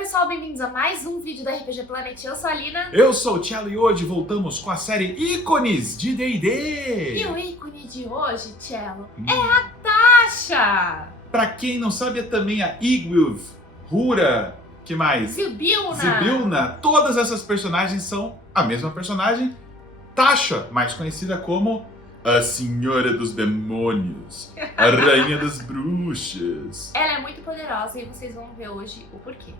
pessoal, bem-vindos a mais um vídeo da RPG Planet. Eu sou a Lina. Eu sou o Cello e hoje voltamos com a série Ícones de D&D. E o ícone de hoje, Cello, é a Tasha. Pra quem não sabe, é também a Igwilf, Hura, que mais? Zybilna. Todas essas personagens são a mesma personagem, Tasha, mais conhecida como a Senhora dos Demônios, a Rainha das Bruxas. Ela é muito poderosa e vocês vão ver hoje o porquê.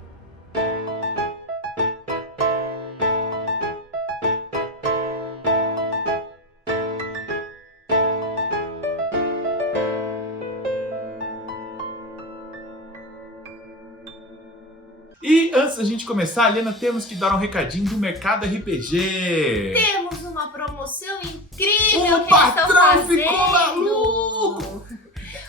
E antes da gente começar, Helena, temos que dar um recadinho do Mercado RPG. Temos uma promoção incrível O que eles estão patrão ficou fazendo. maluco!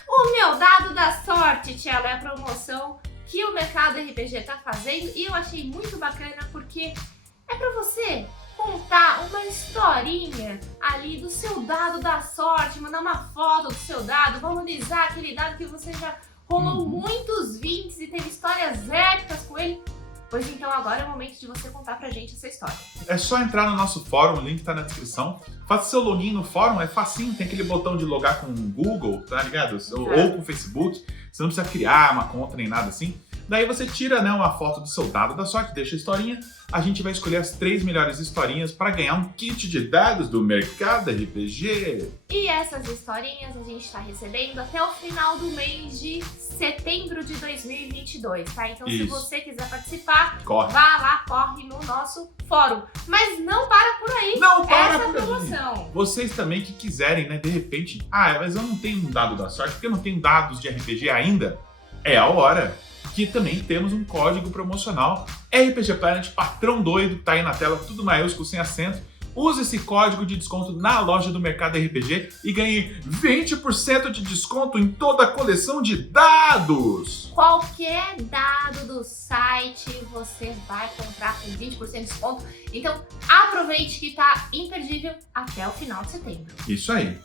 O meu dado da sorte, Cello, é a promoção que o Mercado RPG tá fazendo e eu achei muito bacana porque é pra você contar uma historinha ali do seu dado da sorte, mandar uma foto do seu dado, valorizar aquele dado que você já rolou muitos 20 e teve histórias épicas com ele. Pois então agora é o momento de você contar pra gente essa história. É só entrar no nosso fórum, o link tá na descrição. Faça seu login no fórum, é facinho, tem aquele botão de logar com o Google, tá ligado? Ou com o Facebook. Você não precisa criar uma conta nem nada assim. Daí você tira, né, uma foto do seu dado da sorte, deixa a historinha. A gente vai escolher as 3 melhores historinhas para ganhar um kit de dados do Mercado RPG. E essas historinhas a gente tá recebendo até o final do mês de setembro de 2022, tá? Então se você quiser participar, Corre. vá lá, corre no nosso fórum. Mas não para por aí. Não para essa por aí. promoção. Vocês também que quiserem, né, de repente, mas eu não tenho um dado da sorte, porque eu não tenho dados de RPG ainda, é a hora que também temos um código promocional RPG Planet Patrão Doido, tá aí na tela, tudo maiúsculo, sem acento. Use esse código de desconto na loja do Mercado RPG e ganhe 20% de desconto em toda a coleção de dados! Qualquer dado do site você vai comprar com 20% de desconto. Então aproveite que tá imperdível até o final de setembro. Isso aí.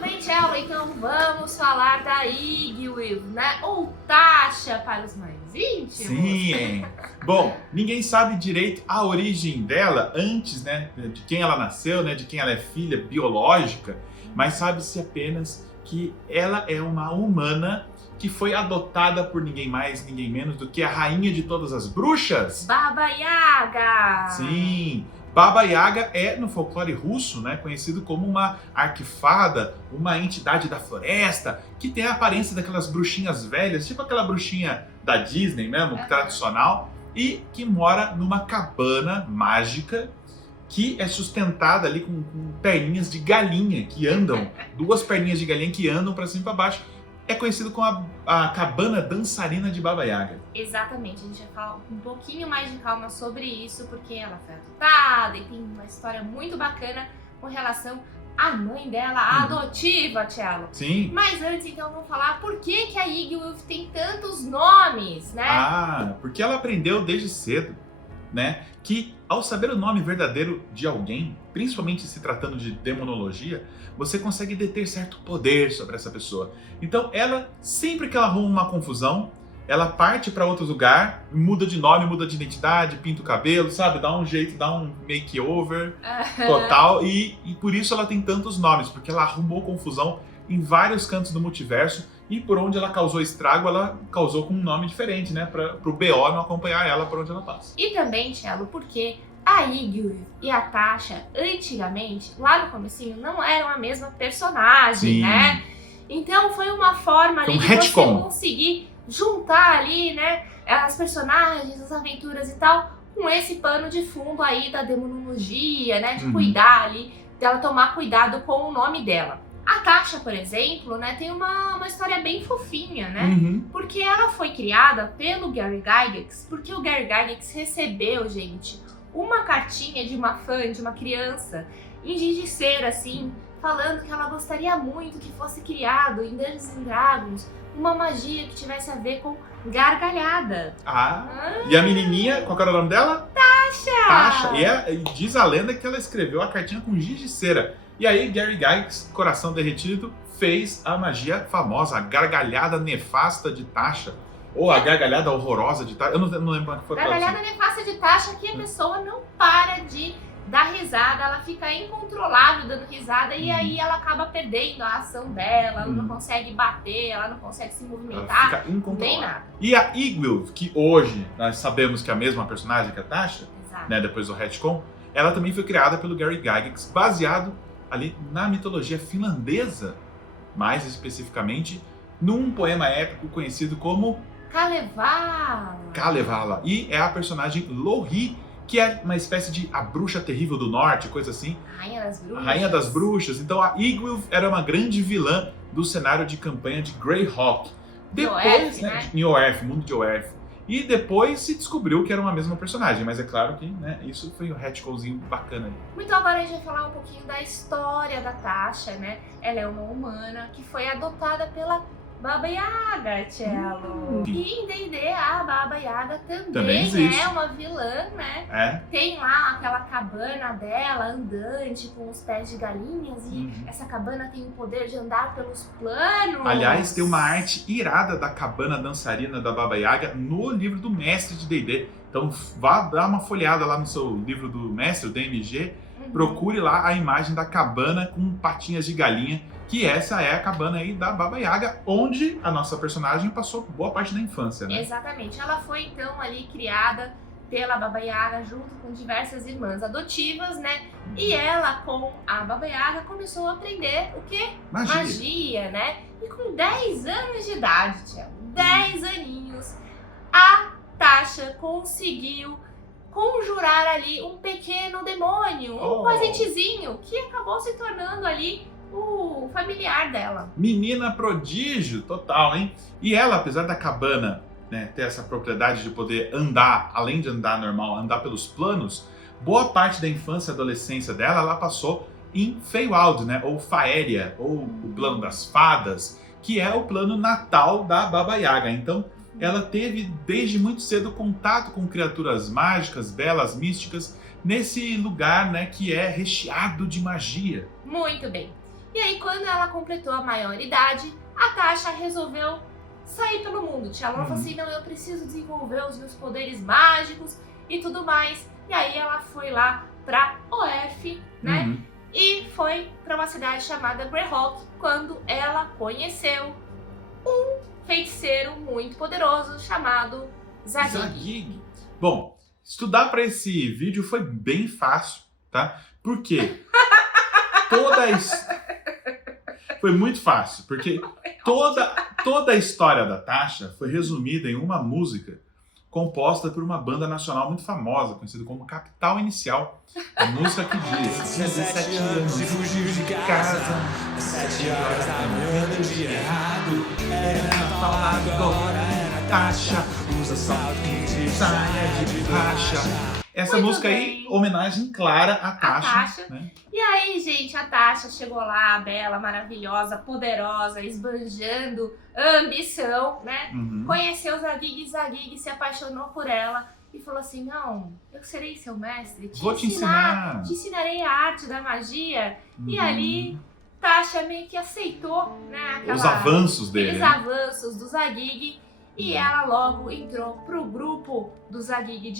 Bem, Cello, então vamos falar da Igwilf, né? Ou Tasha para os mais íntimos. Sim! Bom, ninguém sabe direito a origem dela antes, né? De quem ela nasceu, né? De quem ela é filha biológica, mas sabe-se apenas que ela é uma humana que foi adotada por ninguém mais, ninguém menos do que a rainha de todas as bruxas. Baba Yaga! Sim! Baba Yaga é, no folclore russo, né, conhecido como uma arquifada, uma entidade da floresta, que tem a aparência daquelas bruxinhas velhas, tipo aquela bruxinha da Disney mesmo, tradicional, e que mora numa cabana mágica que é sustentada ali com perninhas de galinha que andam, 2 perninhas de galinha que andam para cima e para baixo. É conhecido como a cabana dançarina de Baba Yaga. Exatamente, a gente vai falar um pouquinho mais de calma sobre isso, porque ela foi adotada e tem uma história muito bacana com relação à mãe dela, a adotiva, Cello. Sim. Mas antes, então, vamos falar por que a Igwilf tem tantos nomes, né? Porque ela aprendeu desde cedo, né, que ao saber o nome verdadeiro de alguém, principalmente se tratando de demonologia, você consegue deter certo poder sobre essa pessoa. Então ela, sempre que ela arruma uma confusão, ela parte para outro lugar, muda de nome, muda de identidade, pinta o cabelo, sabe? Dá um jeito, dá um makeover total. E por isso ela tem tantos nomes, porque ela arrumou confusão em vários cantos do multiverso. E por onde ela causou estrago, ela causou com um nome diferente, né? Pro BO não acompanhar ela por onde ela passa. E também, Cello, porque a Igwilf e a Tasha, antigamente, lá no comecinho, não eram a mesma personagem, né? Então foi uma forma ali de você conseguir juntar ali, né, as personagens, as aventuras e tal, com esse pano de fundo aí da demonologia, né? De cuidar ali, dela tomar cuidado com o nome dela. A Tasha, por exemplo, né, tem uma história bem fofinha, né? Porque ela foi criada pelo Gary Gygax, porque o Gary Gygax recebeu, gente, uma cartinha de uma fã, de uma criança, em giz de cera, assim, falando que ela gostaria muito que fosse criado em Dungeons & Dragons uma magia que tivesse a ver com gargalhada. E a menininha, qual era o nome dela? Tasha! Tasha! E diz a lenda que ela escreveu a cartinha com giz de cera. E aí, Gary Gygax, coração derretido, fez a magia famosa, a gargalhada nefasta de Tasha. Ou a gargalhada horrorosa de Tasha. Eu não lembro o que foi. Gargalhada nefasta de Tasha, que a pessoa não para de dar risada, ela fica incontrolável dando risada e aí ela acaba perdendo a ação dela, ela não consegue bater, ela não consegue se movimentar, ela fica incontrolável. nem nada. E a Igwilf, que hoje nós sabemos que é a mesma personagem que a Tasha, né, depois do retcon, ela também foi criada pelo Gary Gygax, baseado ali na mitologia finlandesa, mais especificamente num poema épico conhecido como Kalevala. E é a personagem Louhi, que é uma espécie de a bruxa terrível do norte, coisa assim. Rainha das bruxas. Então a Igwilf era uma grande vilã do cenário de campanha de Greyhawk. Depois, em Oerth, mundo de Oerth. E depois se descobriu que era uma mesma personagem, mas é claro que, né, isso foi um retconzinho bacana. Então agora a gente vai falar um pouquinho da história da Tasha, né? Ela é uma humana que foi adotada pela Baba Yaga, Cello. E em D&D a Baba Yaga também é uma vilã, né? Tem lá aquela cabana dela andante com os pés de galinhas e essa cabana tem o poder de andar pelos planos. Aliás, tem uma arte irada da cabana dançarina da Baba Yaga no livro do mestre de D&D. Então vá dar uma folheada lá no seu livro do mestre, o DMG, procure lá a imagem da cabana com patinhas de galinha, que essa é a cabana aí da Baba Yaga, onde a nossa personagem passou boa parte da infância, né? Exatamente. Ela foi então ali criada pela Baba Yaga junto com diversas irmãs adotivas, né? E ela com a Baba Yaga começou a aprender o quê? Magia, né? E com 10 anos de idade, 10 aninhos, a Tasha conseguiu conjurar ali um pequeno demônio, um pazentezinho, que acabou se tornando ali o familiar dela. Menina prodígio total, hein? E ela, apesar da cabana, né, ter essa propriedade de poder andar, além de andar normal, andar pelos planos, boa parte da infância e adolescência dela, ela passou em Feywild, né? Ou Faeria, ou o plano das fadas, que é o plano natal da Baba Yaga. Então, ela teve desde muito cedo contato com criaturas mágicas, belas, místicas, nesse lugar, né, que é recheado de magia. Muito bem. E aí, quando ela completou a maioridade, a Tasha resolveu sair pelo mundo. Ela falou assim, não, eu preciso desenvolver os meus poderes mágicos e tudo mais. E aí ela foi lá pra Oerth, né? E foi pra uma cidade chamada Greyhawk, quando ela conheceu um feiticeiro muito poderoso chamado Zagig. Bom, estudar para esse vídeo foi bem fácil, tá? Por quê? Foi muito fácil, porque toda a história da Tasha foi resumida em uma música composta por uma banda nacional muito famosa, conhecida como Capital Inicial. A música que diz: 17 anos e fugiu de casa, 7 horas da manhã deu dia errado, era falado agora, era Tasha, usa salto de saia de borracha. Essa muito música aí, homenagem clara à Tasha. Né? E aí, gente, a Tasha chegou lá, bela, maravilhosa, poderosa, esbanjando ambição, né? Conheceu Zagig, Zagig se apaixonou por ela e falou assim, não, eu serei seu mestre, vou te ensinar. Te ensinarei a arte da magia. E ali, Tasha meio que aceitou, né? Os avanços dele. Os avanços do Zagig. E ela logo entrou pro grupo do Zagig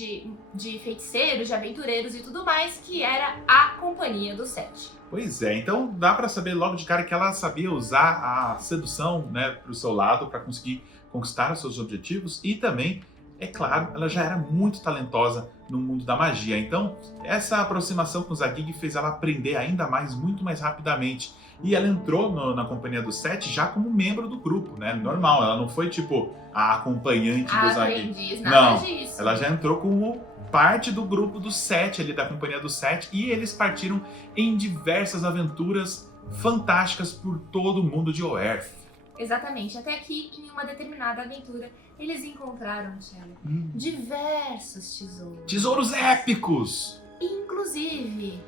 de feiticeiros, de aventureiros e tudo mais, que era a Companhia do Sete. Pois é, então dá pra saber logo de cara que ela sabia usar a sedução, né, pro seu lado, pra conseguir conquistar os seus objetivos e também, é claro, ela já era muito talentosa no mundo da magia. Então, essa aproximação com o Zagig fez ela aprender ainda mais, muito mais rapidamente. E ela entrou na Companhia do Sete já como membro do grupo, né? Normal, ela não foi tipo a acompanhante do Zagig. Não, disso. Ela já entrou como parte do grupo do Sete, ali da Companhia do Sete, e eles partiram em diversas aventuras fantásticas por todo o mundo de Oerth. Exatamente, até que em uma determinada aventura eles encontraram, Cello, diversos tesouros. Tesouros épicos! Inclusive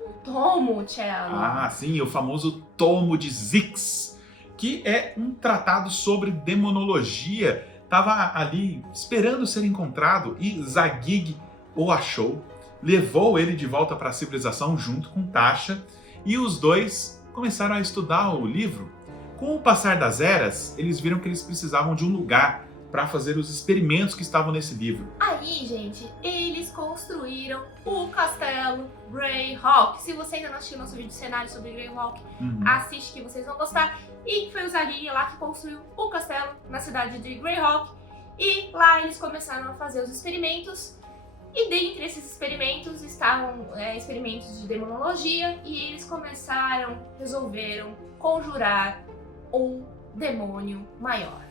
um tomo, Cello. Ah, sim, o famoso Tomo de Zyx, que é um tratado sobre demonologia. Tava ali esperando ser encontrado e Zagig o achou, levou ele de volta para a civilização junto com Tasha e os dois começaram a estudar o livro. Com o passar das eras, eles viram que eles precisavam de um lugar para fazer os experimentos que estavam nesse livro. Aí, gente, eles construíram o castelo Greyhawk. Se você ainda não assistiu nosso vídeo de cenário sobre Greyhawk, assiste que vocês vão gostar. E foi o Zadig lá que construiu o castelo na cidade de Greyhawk. E lá eles começaram a fazer os experimentos. E dentre esses experimentos estavam experimentos de demonologia. E eles resolveram conjurar um demônio maior.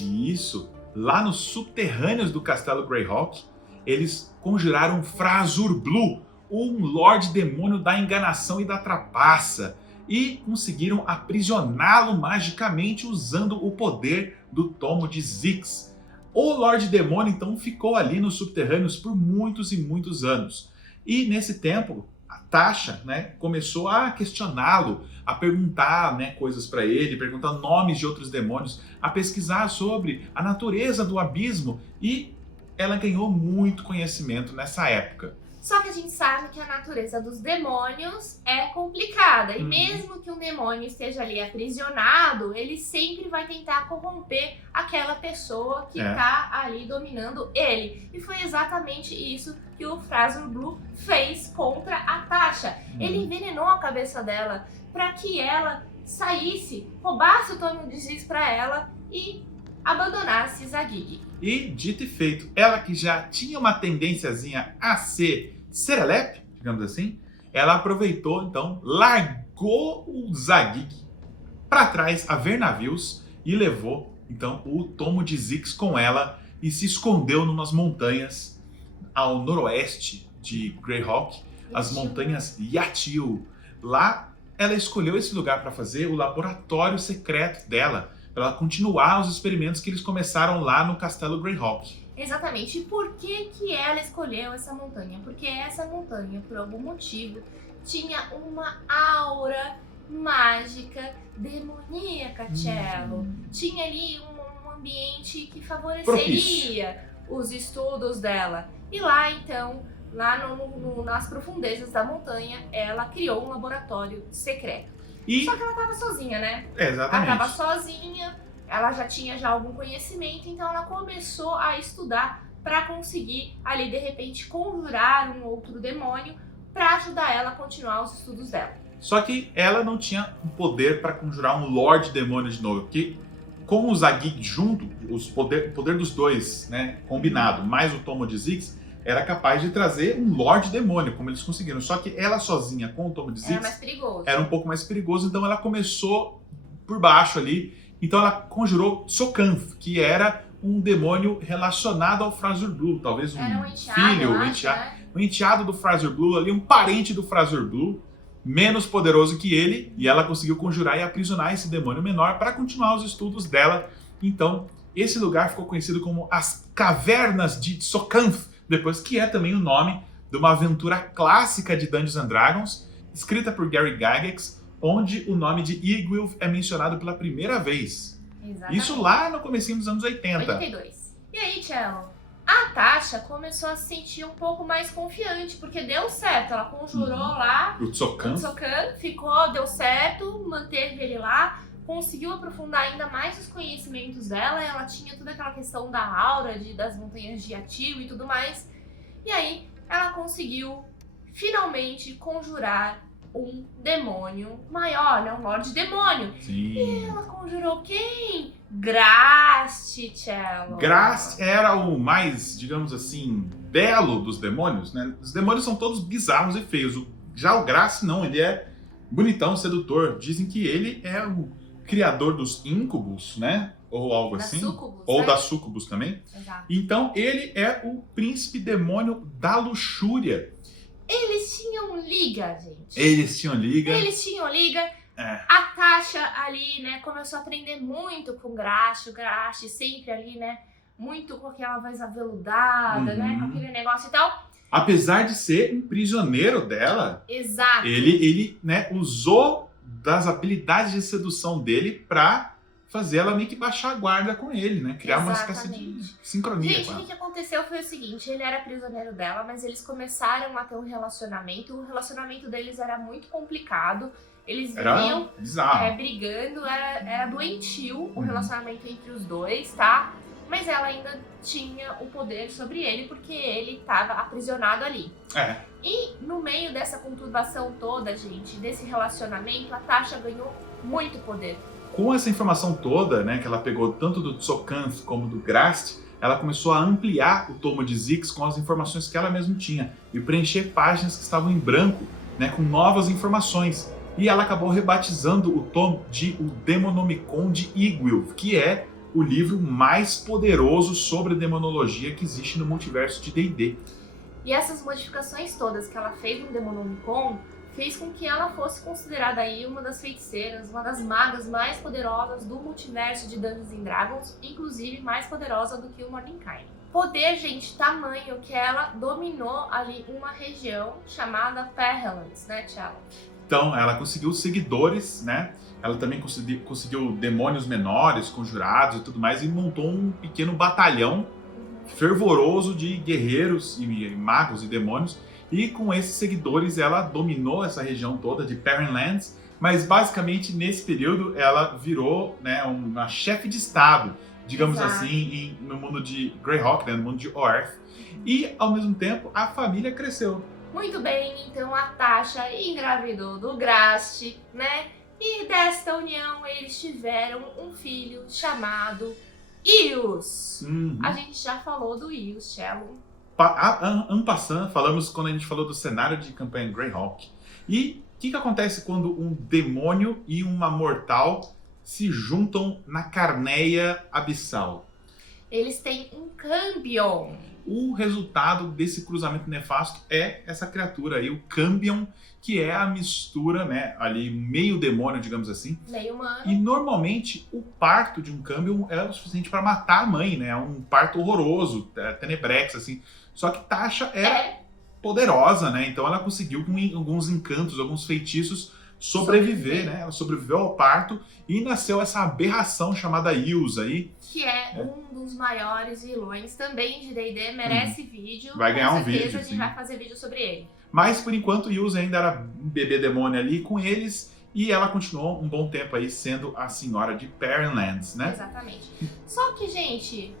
Isso. Lá nos subterrâneos do castelo Greyhawk, eles conjuraram Frazur-Blue, um Lorde Demônio da enganação e da trapaça, e conseguiram aprisioná-lo magicamente usando o poder do Tomo de Zyxx. O Lorde Demônio então ficou ali nos subterrâneos por muitos e muitos anos. E nesse tempo, a Tasha, né, começou a questioná-lo, a perguntar, né, coisas para ele, perguntar nomes de outros demônios, a pesquisar sobre a natureza do abismo, e ela ganhou muito conhecimento nessa época. Só que a gente sabe que a natureza dos demônios é complicada. E mesmo que um demônio esteja ali aprisionado, ele sempre vai tentar corromper aquela pessoa que está ali dominando ele. E foi exatamente isso que o Frazur-Blue fez contra a Tasha. Ele envenenou a cabeça dela para que ela saísse, roubasse o Tomo de Zyxx para ela e abandonasse Zadig. E dito e feito, ela que já tinha uma tendênciazinha a ser serelepe, digamos assim, ela aproveitou, então, largou o Zadig para trás a ver navios e levou, então, o Tomo de Zyxx com ela e se escondeu numas montanhas ao noroeste de Greyhawk, as montanhas Yatil. Lá, ela escolheu esse lugar para fazer o laboratório secreto dela, para ela continuar os experimentos que eles começaram lá no castelo Greyhawk. Exatamente. E por que ela escolheu essa montanha? Porque essa montanha, por algum motivo, tinha uma aura mágica, demoníaca, Cello. Tinha ali um ambiente que favoreceria os estudos dela. E lá, então, lá nas profundezas da montanha, ela criou um laboratório secreto. Só que ela estava sozinha, né? Exatamente. Ela estava sozinha, ela já tinha algum conhecimento, então ela começou a estudar para conseguir ali, de repente, conjurar um outro demônio para ajudar ela a continuar os estudos dela. Só que ela não tinha o poder para conjurar um Lorde Demônio de novo, porque com o Zadig junto, o poder dos dois, né, combinado, mais o Tomo de Zyxx, era capaz de trazer um Lorde Demônio, como eles conseguiram. Só que ela sozinha com o Tomo de Zyxx era mais perigoso. Era um pouco mais perigoso, então ela começou por baixo ali. Então ela conjurou Tsokanth, que era um demônio relacionado ao Frazur-Blue, talvez um filho, um enteado do Frazur-Blue, ali um parente do Frazur-Blue, menos poderoso que ele, e ela conseguiu conjurar e aprisionar esse demônio menor para continuar os estudos dela. Então, esse lugar ficou conhecido como as Cavernas de Tsokanth, depois que é também o nome de uma aventura clássica de Dungeons & Dragons, escrita por Gary Gygax, onde o nome de Igwilf é mencionado pela primeira vez. Exatamente. Isso lá no comecinho dos anos 80. 82. E aí, Cello, a Tasha começou a se sentir um pouco mais confiante, porque deu certo. Ela conjurou lá o Tsokanth, deu certo, manteve ele lá, conseguiu aprofundar ainda mais os conhecimentos dela. Ela tinha toda aquela questão da aura, das montanhas de Yatil e tudo mais. E aí, ela conseguiu finalmente conjurar um demônio maior, né? Um Lorde Demônio. Sim. E ela conjurou quem? Ghrast, Cello. Ghrast era o mais, digamos assim, belo dos demônios, né? Os demônios são todos bizarros e feios. Já o Ghrast não, ele é bonitão, sedutor. Dizem que ele é o criador dos íncubos, né? Ou algo assim. Sucubus, ou né? da Sucubus também. Exato. Então ele é o príncipe demônio da luxúria. Eles tinham liga, gente. Eles tinham liga. A Tasha ali, né, começou a aprender muito com o Ghrast sempre ali, né, muito com aquela voz aveludada, né, com aquele negócio e tal. Apesar de ser um prisioneiro dela, Exato. ele né, usou das habilidades de sedução dele pra fazer ela meio que baixar a guarda com ele, né? Criar uma espécie de sincronia Gente, com ela. o que aconteceu foi o seguinte, ele era prisioneiro dela, mas eles começaram a ter um relacionamento, o relacionamento deles era muito complicado, eles viviam brigando, era doentio o relacionamento entre os dois, tá? Mas ela ainda tinha o poder sobre ele, porque ele estava aprisionado ali. E no meio dessa conturbação toda, gente, desse relacionamento, a Tasha ganhou muito poder. Com essa informação toda, né, que ela pegou tanto do Tsokanth como do Grast, ela começou a ampliar o tomo de Zyxx com as informações que ela mesma tinha e preencher páginas que estavam em branco, né, com novas informações. E ela acabou rebatizando o tomo de O Demonomicon de Igwilf, que é o livro mais poderoso sobre demonologia que existe no multiverso de D&D. E essas modificações todas que ela fez no Demonomicon fez com que ela fosse considerada aí uma das feiticeiras, uma das magas mais poderosas do multiverso de Dungeons & Dragons, inclusive mais poderosa do que o Mordenkainen. Poder, gente, tamanho que ela dominou ali uma região chamada Perrellands, né, Tchala? Então, ela conseguiu seguidores, né? Ela também conseguiu demônios menores, conjurados e tudo mais, e montou um pequeno batalhão fervoroso de guerreiros e magos e demônios. E com esses seguidores ela dominou essa região toda de Perrellands, mas basicamente nesse período ela virou, né, uma chefe de estado, digamos assim, no mundo de Greyhawk, né, no mundo de Oerth. E ao mesmo tempo a família cresceu. Muito bem, então a Tasha engravidou do Grast, né? E desta união eles tiveram um filho chamado Ius. A gente já falou do Ius, Cello. En passant, falamos quando a gente falou do cenário de campanha Greyhawk. E o que acontece quando um demônio e uma mortal se juntam na Carneia Abissal? Eles têm um Cambion. O resultado desse cruzamento nefasto é essa criatura aí, o Cambion, que é a mistura, né, ali meio demônio, digamos assim. Meio humano. E normalmente o parto de um Cambion é o suficiente para matar a mãe, né? É um parto horroroso, tenebrex, assim. Só que Tasha é poderosa, né? Então ela conseguiu com alguns encantos, alguns feitiços sobreviver, né? Ela sobreviveu ao parto e nasceu essa aberração chamada Ius aí. Que é um dos maiores vilões também de D&D, merece vídeo. Vai ganhar um vídeo, Com certeza a gente vai fazer vídeo sobre ele. Mas por enquanto Ius ainda era um bebê demônio ali com eles e ela continuou um bom tempo aí sendo a senhora de Perrellands, né? Exatamente. Só que, gente,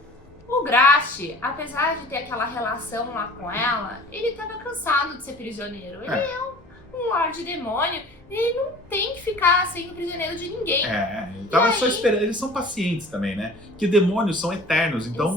o Grast, apesar de ter aquela relação lá com ela, ele tava cansado de ser prisioneiro. Ele é um Lorde Demônio, ele não tem que ficar sendo prisioneiro de ninguém. Ele tava só esperando, eles são pacientes também, né? Que demônios são eternos, então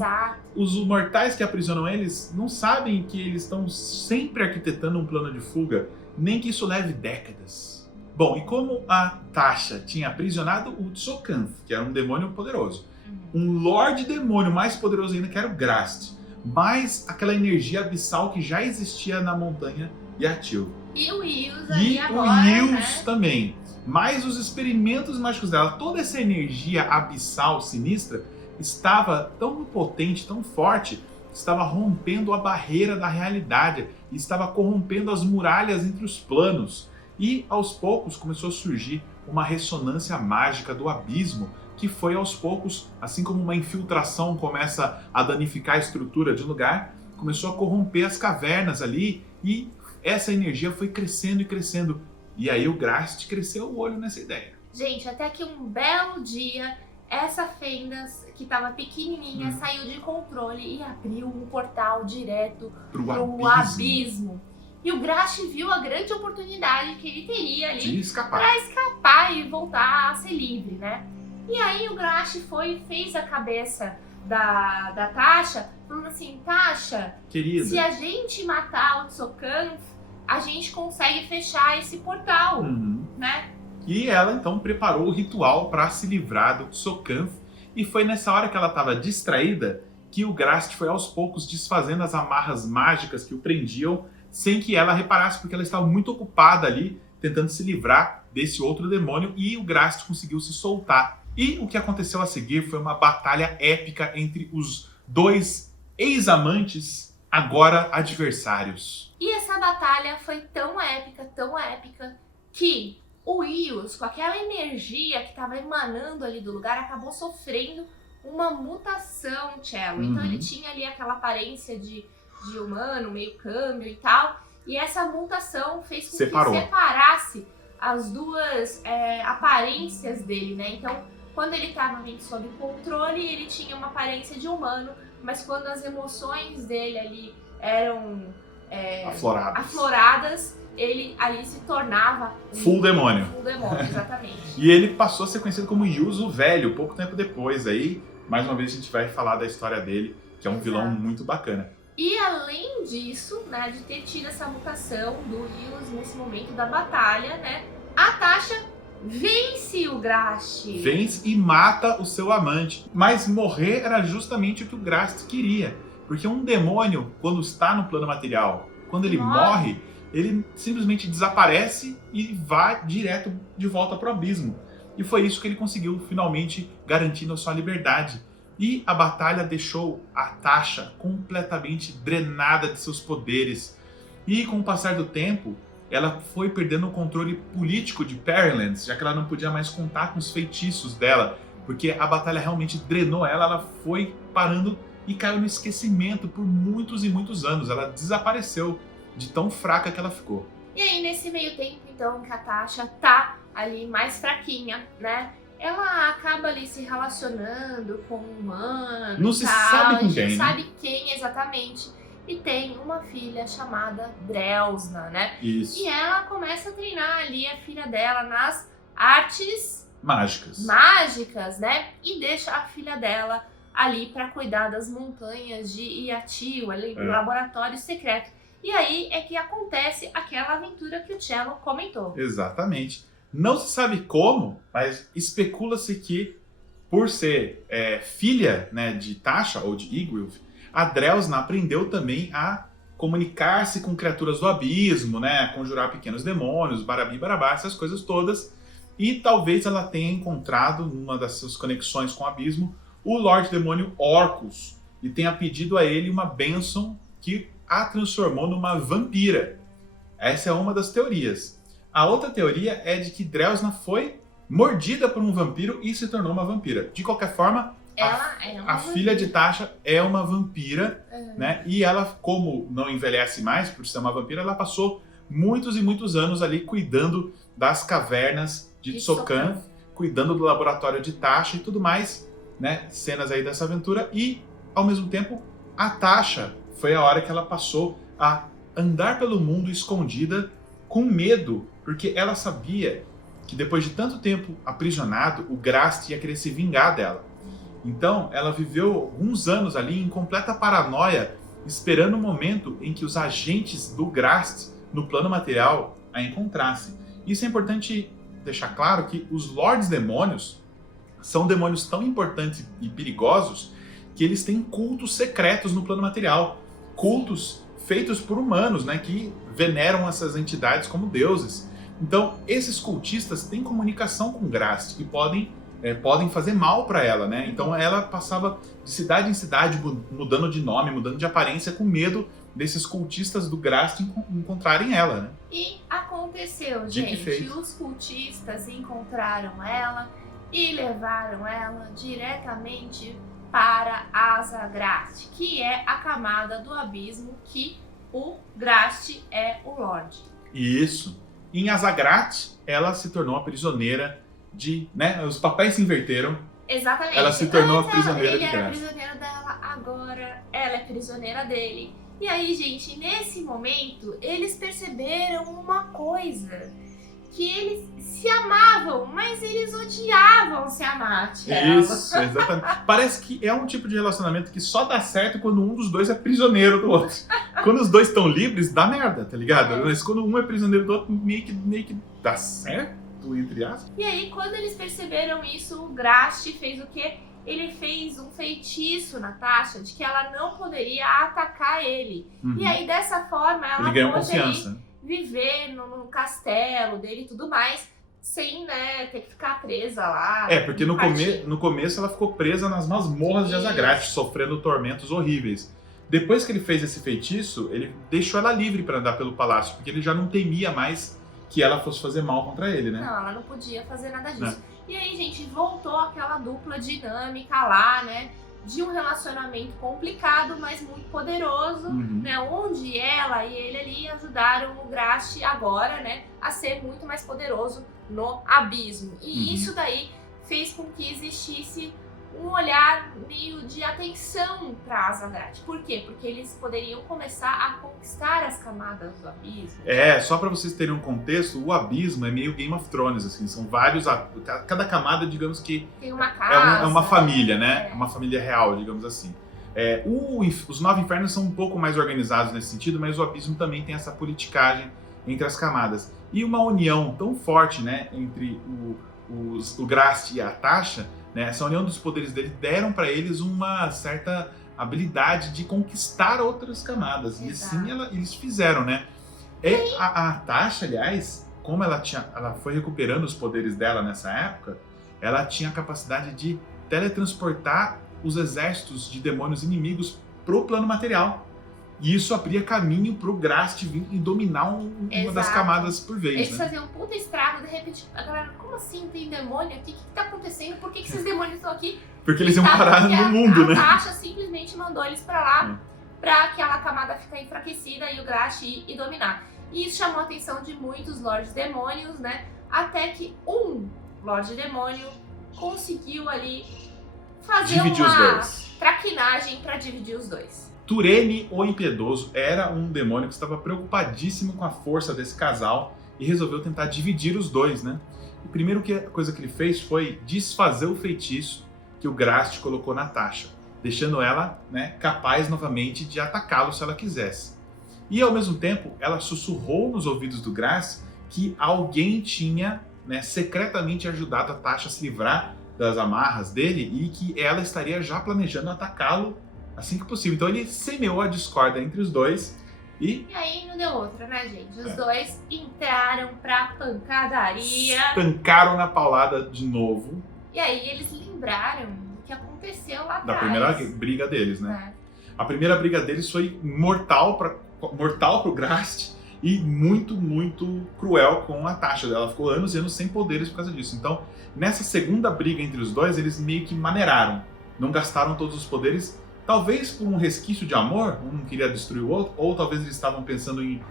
os mortais que aprisionam eles não sabem que eles estão sempre arquitetando um plano de fuga, nem que isso leve décadas. Bom, e como a Tasha tinha aprisionado o Tsokanth, que era um demônio poderoso, um Lorde Demônio mais poderoso ainda, que era o Grast, mais aquela energia abissal que já existia na montanha Yatil. E o Ius ali agora, E o Ius, né? também. Mais os experimentos mágicos dela. Toda essa energia abissal sinistra estava tão potente, tão forte, que estava rompendo a barreira da realidade. E estava corrompendo as muralhas entre os planos. E aos poucos começou a surgir uma ressonância mágica do abismo, que foi aos poucos, assim como uma infiltração começa a danificar a estrutura de um lugar, começou a corromper as cavernas ali e essa energia foi crescendo e crescendo. E aí o Grast cresceu o olho nessa ideia. Gente, até que um belo dia, essa fenda que estava pequenininha saiu de controle e abriu um portal direto pro abismo. E o Grast viu a grande oportunidade que ele teria ali de escapar. Pra escapar e voltar a ser livre, né? E aí o Grast foi e fez a cabeça da Tasha, falando assim, Tasha, querida, se a gente matar o Tsokanth, a gente consegue fechar esse portal, né? E ela então preparou o ritual para se livrar do Tsokanth, e foi nessa hora que ela estava distraída que o Grast foi aos poucos desfazendo as amarras mágicas que o prendiam, sem que ela reparasse, porque ela estava muito ocupada ali, tentando se livrar desse outro demônio, e o Grast conseguiu se soltar. E o que aconteceu a seguir foi uma batalha épica entre os dois ex-amantes, agora adversários. E essa batalha foi tão épica, que o Eos, com aquela energia que estava emanando ali do lugar, acabou sofrendo uma mutação, Cello. Então ele tinha ali aquela aparência de humano, meio câmbio e tal, e essa mutação fez com que separasse as duas aparências dele, né? Então, quando ele estava sob controle, ele tinha uma aparência de humano, mas quando as emoções dele ali eram afloradas, ele ali se tornava full demônio. Full demônio, exatamente. E ele passou a ser conhecido como Eos o Velho, pouco tempo depois. Aí, mais uma vez, a gente vai falar da história dele, que é um vilão muito bacana. E além disso, né, de ter tido essa mutação do Eos nesse momento da batalha, né, a Tasha vence o Grast. Vence e mata o seu amante. Mas morrer era justamente o que o Grast queria. Porque um demônio, quando está no plano material, quando ele morre, ele simplesmente desaparece e vai direto de volta para o abismo. E foi isso que ele conseguiu, finalmente, garantindo a sua liberdade. E a batalha deixou a Tasha completamente drenada de seus poderes. E com o passar do tempo, ela foi perdendo o controle político de Perilance, já que ela não podia mais contar com os feitiços dela, porque a batalha realmente drenou ela, ela foi parando e caiu no esquecimento por muitos e muitos anos. Ela desapareceu de tão fraca que ela ficou. E aí, nesse meio tempo, então, que a Tasha tá ali mais fraquinha, né? Ela acaba ali se relacionando com um humano. Não se sabe com quem, né? Não sabe quem exatamente. E tem uma filha chamada Drelsna, né? Isso. E ela começa a treinar ali a filha dela nas artes mágicas, né? E deixa a filha dela ali para cuidar das montanhas de Iatil, ali do laboratório secreto. E aí é que acontece aquela aventura que o Cello comentou. Exatamente. Não se sabe como, mas especula-se que, por ser filha, né, de Tasha ou de Igwilf, a Drelsna aprendeu também a comunicar-se com criaturas do abismo, né, conjurar pequenos demônios, barabi barabá, essas coisas todas. E talvez ela tenha encontrado, numa das suas conexões com o abismo, o Lorde Demônio Orcus, e tenha pedido a ele uma bênção que a transformou numa vampira. Essa é uma das teorias. A outra teoria é de que Drelsna foi mordida por um vampiro e se tornou uma vampira. De qualquer forma, a filha de Tasha é uma vampira, né? E ela, como não envelhece mais por ser uma vampira, ela passou muitos e muitos anos ali cuidando das cavernas de Tsokan, cuidando do laboratório de Tasha e tudo mais, né? Cenas aí dessa aventura. E, ao mesmo tempo, a Tasha foi a hora que ela passou a andar pelo mundo escondida com medo, porque ela sabia que depois de tanto tempo aprisionado, o Grast ia querer se vingar dela. Então, ela viveu alguns anos ali em completa paranoia, esperando o momento em que os agentes do Grast, no plano material, a encontrassem. Isso é importante deixar claro que os Lordes Demônios são demônios tão importantes e perigosos que eles têm cultos secretos no plano material. Cultos feitos por humanos, né, que veneram essas entidades como deuses. Então, esses cultistas têm comunicação com Grast e podem fazer mal para ela, né? Então, ela passava de cidade em cidade, mudando de nome, mudando de aparência, com medo desses cultistas do Grast encontrarem ela, né? E aconteceu, gente. Os cultistas encontraram ela e levaram ela diretamente para Azagrast, que é a camada do abismo que o Grast é o Lorde. Isso. Em Azagrast, ela se tornou a prisioneira de... né? Os papéis se inverteram. Exatamente. Ela se tornou a prisioneira de Grast. Ele era prisioneiro dela, agora ela é prisioneira dele. E aí, gente, nesse momento, eles perceberam uma coisa. Que eles se amavam, mas eles odiavam se amar, Thiago. Isso, exatamente. Parece que é um tipo de relacionamento que só dá certo quando um dos dois é prisioneiro do outro. Quando os dois estão livres, dá merda, tá ligado? Mas quando um é prisioneiro do outro, meio que dá certo, entre aspas. E aí, quando eles perceberam isso, o Grast fez o quê? Ele fez um feitiço na Tasha de que ela não poderia atacar ele. E aí, dessa forma, ela ganhou confiança. Viver no castelo dele e tudo mais, sem, né, ter que ficar presa lá. Porque no começo ela ficou presa nas masmorras de Azagrast, sofrendo tormentos horríveis. Depois que ele fez esse feitiço, ele deixou ela livre para andar pelo palácio, porque ele já não temia mais que ela fosse fazer mal contra ele, né? Não, ela não podia fazer nada disso. E aí, gente, voltou aquela dupla dinâmica lá, né? De um relacionamento complicado, mas muito poderoso, né? Onde ela e ele ali ajudaram o Grast agora, né? A ser muito mais poderoso no abismo. E isso daí fez com que existisse um olhar meio de atenção para Azathoth. Por quê? Porque eles poderiam começar a conquistar as camadas do abismo. Só para vocês terem um contexto, o abismo é meio Game of Thrones, assim, são vários, cada camada, digamos que tem uma casa, é uma família, né? É uma família real, digamos assim. Os 9 infernos são um pouco mais organizados nesse sentido, mas o abismo também tem essa politicagem entre as camadas. E uma união tão forte, né, entre o Grast e a Tasha, né, essa união dos poderes dele deram para eles uma certa habilidade de conquistar outras camadas. Exato. E assim eles fizeram, né? A Tasha, aliás, como ela foi recuperando os poderes dela nessa época, ela tinha a capacidade de teletransportar os exércitos de demônios inimigos pro plano material. E isso abria caminho pro Grast vir e dominar uma das camadas por vez. Eles faziam um puta estrago, de repente, a galera, como assim tem demônio aqui? O que tá acontecendo? Por que esses demônios estão aqui? Porque eles iam parar no mundo, né? A Tasha simplesmente mandou eles pra lá, pra aquela camada ficar enfraquecida e o Grast ir e dominar. E isso chamou a atenção de muitos Lordes Demônios, né? Até que um Lorde Demônio conseguiu ali fazer uma traquinagem pra dividir os dois. Turene, o Impiedoso, era um demônio que estava preocupadíssimo com a força desse casal e resolveu tentar dividir os dois, né? E primeiro a coisa que ele fez foi desfazer o feitiço que o Grast colocou na Tasha, deixando ela, né, capaz novamente de atacá-lo se ela quisesse. E ao mesmo tempo, ela sussurrou nos ouvidos do Grast que alguém tinha, né, secretamente ajudado a Tasha a se livrar das amarras dele e que ela estaria já planejando atacá-lo assim que possível. Então ele semeou a discórdia entre os dois e aí não deu outra, né, gente? Os dois entraram pra pancadaria. Espancaram na paulada de novo. E aí eles lembraram o que aconteceu lá atrás. Da primeira briga deles, né? A primeira briga deles foi mortal pro Grast e muito, muito cruel com a Tasha. Ela ficou anos e anos sem poderes por causa disso. Então, nessa segunda briga entre os dois, eles meio que maneiraram. Não gastaram todos os poderes. Talvez por um resquício de amor, um não queria destruir o outro, ou talvez eles estavam pensando em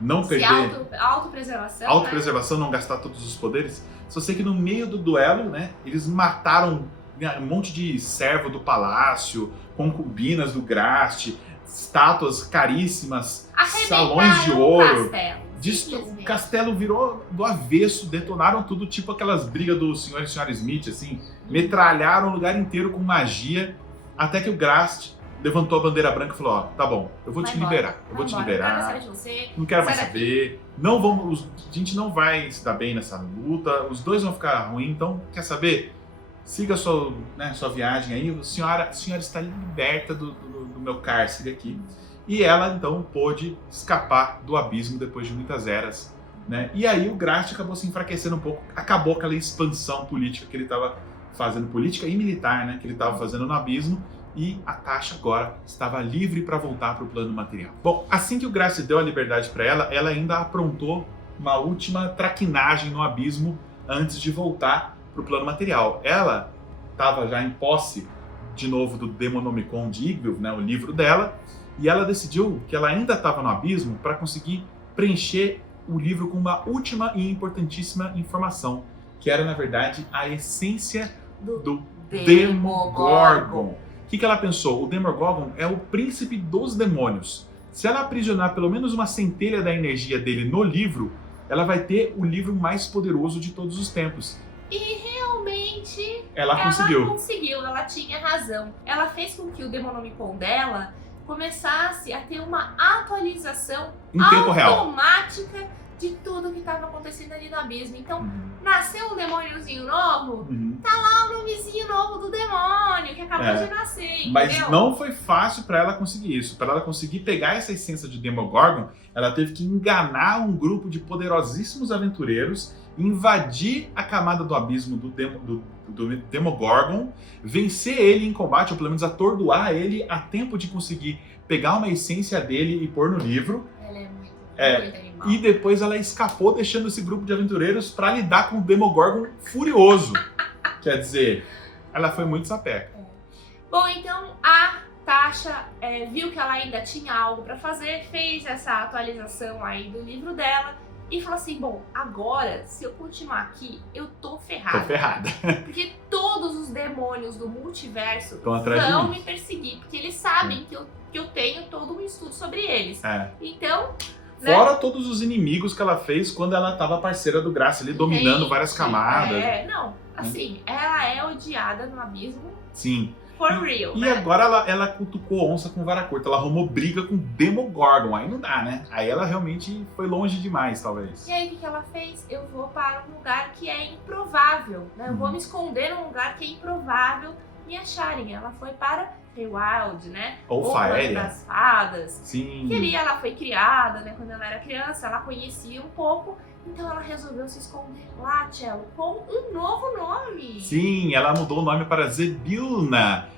não perder... Autopreservação. Autopreservação, né? Não gastar todos os poderes. Só sei que no meio do duelo, né, eles mataram um monte de servo do palácio, concubinas do Grast, estátuas caríssimas, salões de ouro. O castelo virou do avesso, detonaram tudo, tipo aquelas brigas do Sr. e Sra. Smith, assim, metralharam o lugar inteiro com magia. Até que o Grast levantou a bandeira branca e falou, ó, tá bom, eu vou te liberar, não quero mais saber, a gente não vai se dar bem nessa luta, os dois vão ficar ruins, então, quer saber? Siga a sua viagem aí, a senhora está liberta do meu cárcere aqui. E ela, então, pôde escapar do abismo depois de muitas eras, né? E aí o Grast acabou se enfraquecendo um pouco, acabou aquela expansão política que ele estava fazendo, política e militar, né, que ele estava fazendo no abismo, e a Tasha agora estava livre para voltar para o plano material. Bom, assim que o Grast deu a liberdade para ela ainda aprontou uma última traquinagem no abismo antes de voltar para o plano material. Ela estava já em posse de novo do Demonomicon de Yggdrasil, né, o livro dela, e ela decidiu que ela ainda estava no abismo para conseguir preencher o livro com uma última e importantíssima informação, que era, na verdade, a essência do Demogorgon. O que ela pensou? O Demogorgon é o príncipe dos demônios. Se ela aprisionar pelo menos uma centelha da energia dele no livro, ela vai ter o livro mais poderoso de todos os tempos. E realmente ela conseguiu, ela tinha razão. Ela fez com que o Demonomicon dela começasse a ter uma atualização automática de tudo que estava acontecendo ali no abismo. Então, nasceu um demôniozinho novo, tá lá o nomezinho novo do demônio que acabou de nascer, entendeu? Mas não foi fácil para ela conseguir isso. Para ela conseguir pegar essa essência de Demogorgon, ela teve que enganar um grupo de poderosíssimos aventureiros, invadir a camada do abismo do Demogorgon, vencer ele em combate, ou pelo menos atordoar ele a tempo de conseguir pegar uma essência dele e pôr no livro. muito animal. E depois ela escapou, deixando esse grupo de aventureiros pra lidar com o Demogorgon furioso. Quer dizer, ela foi muito sapeca. Bom, então a Tasha viu que ela ainda tinha algo pra fazer, fez essa atualização aí do livro dela e falou assim, bom, agora, se eu continuar aqui, eu tô ferrada. Tô ferrada. Porque todos os demônios do multiverso vão me perseguir, porque eles sabem que eu tenho todo um estudo sobre eles. Então... Fora todos os inimigos que ela fez quando ela tava parceira do Graça ali, dominando várias camadas. Assim, ela é odiada no abismo. Sim. For real, E agora ela cutucou onça com vara curta, ela arrumou briga com Demogorgon, aí não dá, né? Aí ela realmente foi longe demais, talvez. E aí o que ela fez? Eu vou para um lugar que é improvável, né? Eu vou me esconder num lugar que é improvável me acharem. Ela foi para Feywild, né? Ou Faéria. das fadas. Sim. Que ali ela foi criada, né? Quando ela era criança, ela conhecia um pouco. Então ela resolveu se esconder lá, Cello, com um novo nome. Sim, ela mudou o nome para Zebilna.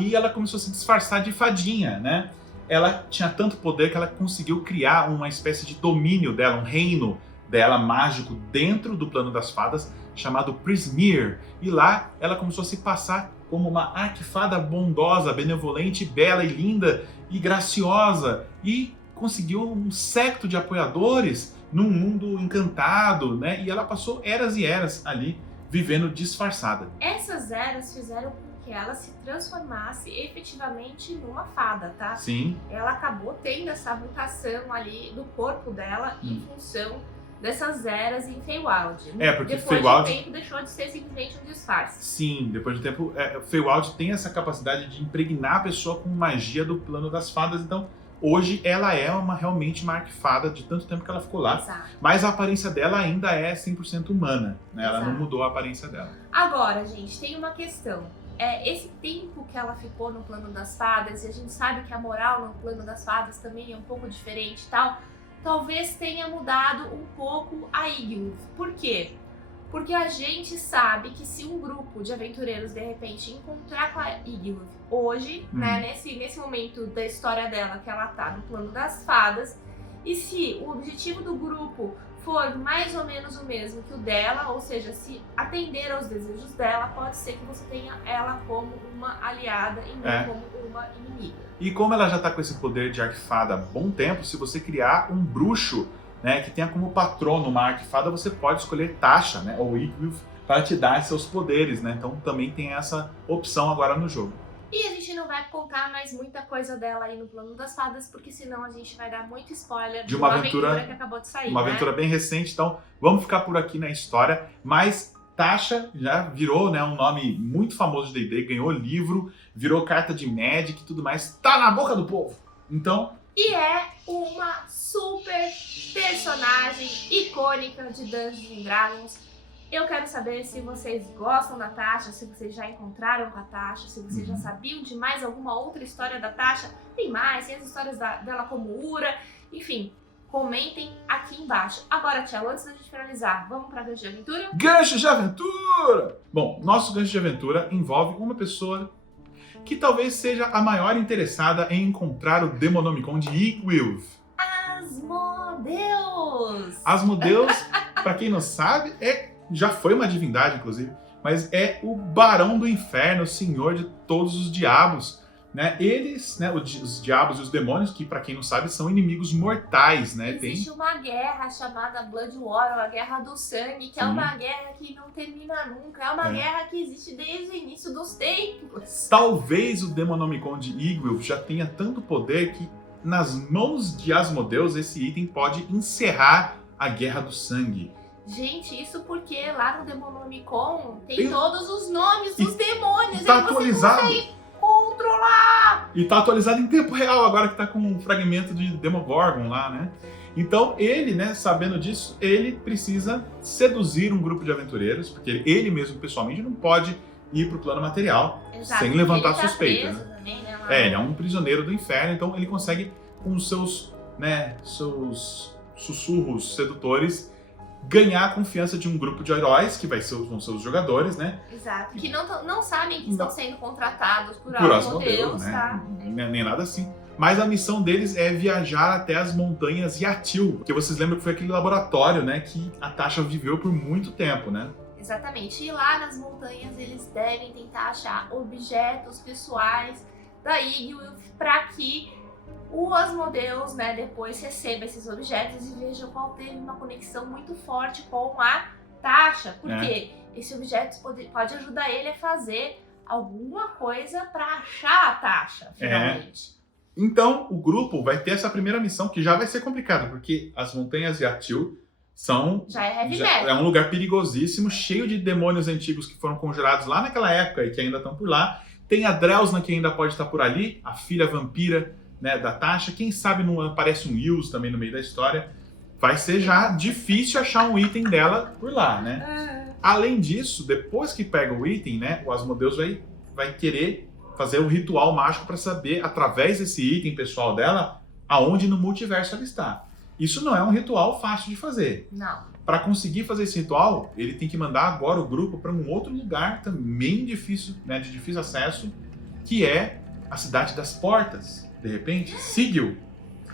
E ela começou a se disfarçar de fadinha, né? Ela tinha tanto poder que ela conseguiu criar uma espécie de domínio dela, um reino dela mágico dentro do plano das fadas, chamado Prismeer. E lá ela começou a se passar como uma arquifada bondosa, benevolente, bela e linda e graciosa. E conseguiu um séquito de apoiadores num mundo encantado, né? E ela passou eras e eras ali, vivendo disfarçada. Essas eras fizeram com que ela se transformasse efetivamente numa fada, tá? Sim. Ela acabou tendo essa mutação ali do corpo dela em função dessas eras em Feywild. Porque depois Feywild... de tempo deixou de ser simplesmente um disfarce. Sim, depois de tempo, Feywild tem essa capacidade de impregnar a pessoa com magia do plano das fadas, então hoje ela é realmente uma arquifada de tanto tempo que ela ficou lá. Exato. Mas a aparência dela ainda é 100% humana, né? Ela não mudou a aparência dela. Agora, gente, tem uma questão. Esse tempo que ela ficou no plano das fadas, e a gente sabe que a moral no plano das fadas também é um pouco diferente e tal, talvez tenha mudado um pouco a Ygritte. Por quê? Porque a gente sabe que se um grupo de aventureiros de repente encontrar com a Ygritte hoje, né, nesse momento da história dela que ela tá no plano das fadas, e se o objetivo do grupo for mais ou menos o mesmo que o dela, ou seja, se atender aos desejos dela, pode ser que você tenha ela como uma aliada e não como uma inimiga. E como ela já tá com esse poder de arquifada há bom tempo, se você criar um bruxo, né, que tenha como patrono uma arquifada, você pode escolher Tasha, né, ou Ygritte, para te dar seus poderes, né? Então também tem essa opção agora no jogo. E a gente não vai contar mais muita coisa dela aí no plano das fadas, porque senão a gente vai dar muito spoiler de uma aventura que acabou de sair. Uma aventura bem recente, então vamos ficar por aqui na história. Mas Tasha já virou, né, um nome muito famoso de D&D, ganhou livro, virou carta de Magic e tudo mais, tá na boca do povo. Então... E é uma super personagem icônica de Dungeons & Dragons. Eu quero saber se vocês gostam da Tasha, se vocês já encontraram com a Tasha, se vocês já sabiam de mais alguma outra história da Tasha. Tem mais, tem as histórias dela como Ura, enfim, comentem aqui embaixo. Agora, Cello, antes da gente finalizar, vamos para Gancho de Aventura? Gancho de Aventura! Bom, nosso Gancho de Aventura envolve uma pessoa que talvez seja a maior interessada em encontrar o Demonomicon de Ygritte. Asmodeus! Asmodeus, para quem não sabe, já foi uma divindade, inclusive, mas é o Barão do Inferno, o senhor de todos os diabos, né? Eles, né, os diabos e os demônios, que para quem não sabe, são inimigos mortais, né? Existe uma guerra chamada Blood War, a Guerra do Sangue, que é uma guerra que não termina nunca, é uma guerra que existe desde o início dos tempos. Talvez o Demonomicon de Ygritte já tenha tanto poder que nas mãos de Asmodeus esse item pode encerrar a Guerra do Sangue. Gente, isso porque lá no Demonomicon tem todos os nomes dos demônios. Tá atualizado. Você consegue controlar. E tá atualizado em tempo real, agora que tá com um fragmento de Demogorgon lá, né? Então ele, né, sabendo disso, ele precisa seduzir um grupo de aventureiros, porque ele mesmo, pessoalmente, não pode ir pro plano material. Exato, sem levantar ele tá suspeita. preso também, né, ele é um prisioneiro do inferno, então ele consegue, com os seus sussurros sedutores, ganhar a confiança de um grupo de heróis, que vão ser os jogadores, né? Exato, que não sabem que estão sendo contratados por Asmodeus, Deus, né? tá? Nem nada assim. Mas a missão deles é viajar até as montanhas Yatil, porque vocês lembram que foi aquele laboratório, né, que a Tasha viveu por muito tempo, né? Exatamente. E lá nas montanhas eles devem tentar achar objetos pessoais da Igwilf para que o Asmodeus, né, depois receba esses objetos e veja qual teve uma conexão muito forte com a Tasha. Porque esse objeto pode ajudar ele a fazer alguma coisa para achar a Tasha, finalmente. Então, o grupo vai ter essa primeira missão, que já vai ser complicada, porque as montanhas Yatil já é heavy metal. É um lugar perigosíssimo, cheio de demônios antigos que foram conjurados lá naquela época e que ainda estão por lá. Tem a Drelsna, que ainda pode estar por ali, a filha vampira, né, da Tasha. Quem sabe não aparece um Yus também no meio da história. Vai ser já difícil achar um item dela por lá, né? Além disso, depois que pega o item, né, o Asmodeus vai querer fazer um ritual mágico para saber, através desse item pessoal dela, aonde no multiverso ela está. Isso não é um ritual fácil de fazer. Não. Para conseguir fazer esse ritual, ele tem que mandar agora o grupo para um outro lugar também difícil, né, de difícil acesso, que é a Cidade das Portas. De repente, Sigil.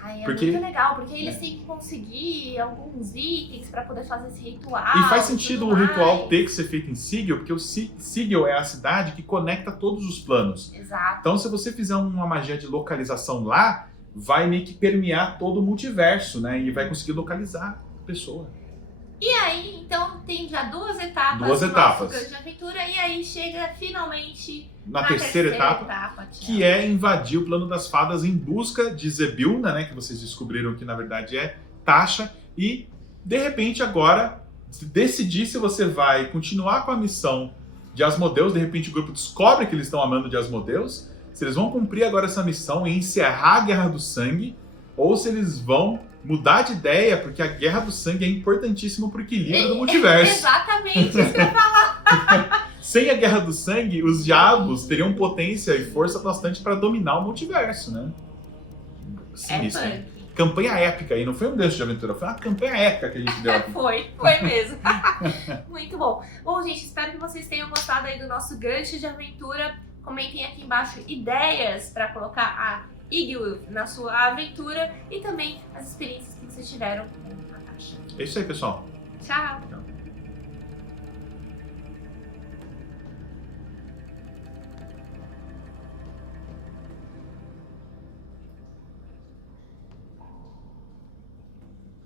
Ai, é muito legal, porque eles têm que conseguir alguns itens para poder fazer esse ritual. E faz sentido o ritual ter que ser feito em Sigil, porque o Sigil é a cidade que conecta todos os planos. Exato. Então, se você fizer uma magia de localização lá, vai meio que permear todo o multiverso, né? E vai conseguir localizar a pessoa. E aí, então, tem já duas etapas. Duas etapas. Grande de aventura, e aí chega finalmente na terceira etapa, que é invadir o plano das fadas em busca de Zebilna, né? Que vocês descobriram que na verdade é Tasha. E, de repente, agora, decidir se você vai continuar com a missão de Asmodeus. De repente, o grupo descobre que eles estão amando de Asmodeus. Se eles vão cumprir agora essa missão e encerrar a Guerra do Sangue, ou se eles vão mudar de ideia, porque a Guerra do Sangue é importantíssima pro equilíbrio do multiverso. Exatamente isso que eu ia falar. Sem a Guerra do Sangue, os diabos teriam potência e força bastante para dominar o multiverso, né? Sinistro. Campanha épica aí, não foi um Deus de aventura, foi uma campanha épica que a gente deu aqui. Foi mesmo. Muito bom. Bom, gente, espero que vocês tenham gostado aí do nosso gancho de aventura. Comentem aqui embaixo ideias para colocar a Igwilf na sua aventura e também as experiências que vocês tiveram com a Tasha. É isso aí, pessoal. Tchau! Tchau.